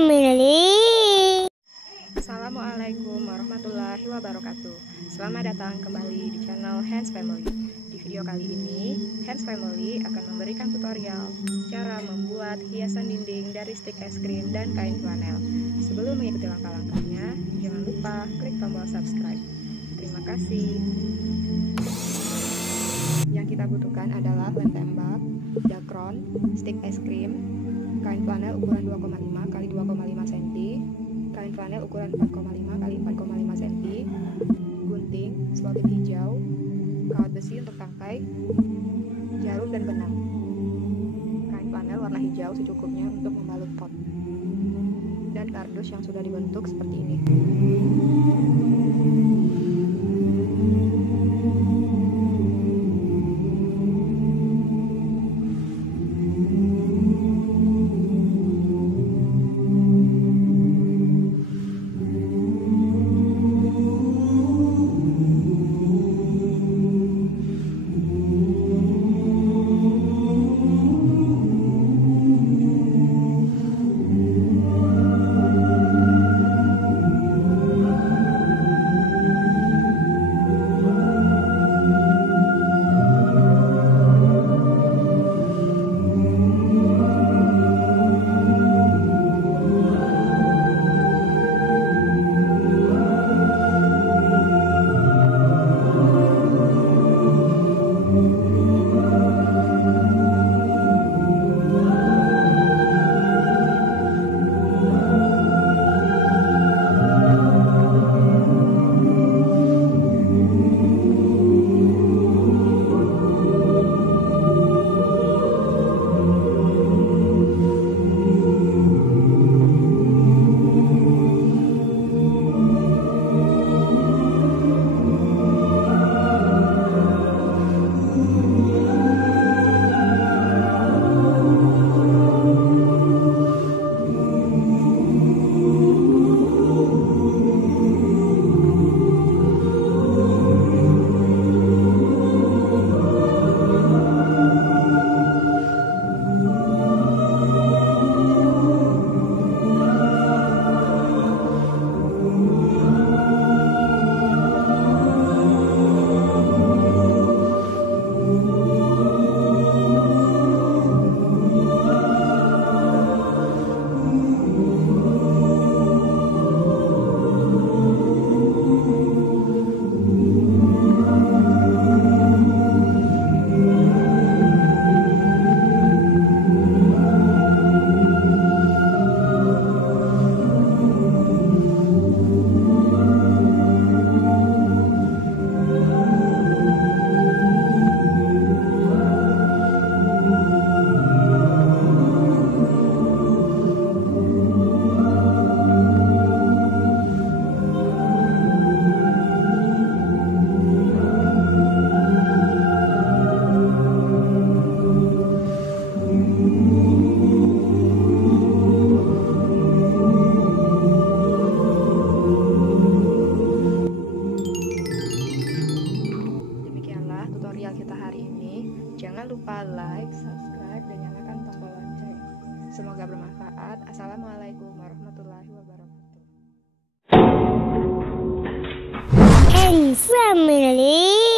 family. Assalamualaikum warahmatullahi wabarakatuh. Selamat datang kembali di channel Hands Family. Di video kali ini, Hands Family akan memberikan tutorial cara membuat hiasan dinding dari stik es krim dan kain flanel. Sebelum mengikuti langkah-langkahnya, jangan lupa klik tombol subscribe. Terima kasih. Yang kita butuhkan adalah lem tembak, dakron, stik es krim, kain flanel ukuran 2,5 x 2,5 cm, kain flanel ukuran 4,5 x 4,5 cm, gunting, selotip hijau, kawat besi untuk tangkai, jarum dan benang. Kain flanel warna hijau secukupnya untuk membalut pot, dan kardus yang sudah dibentuk seperti ini. Tutorial kita hari ini. Jangan lupa like, subscribe, dan nyalakan tombol lonceng. Semoga bermanfaat. Assalamualaikum warahmatullahi wabarakatuh. Hands family.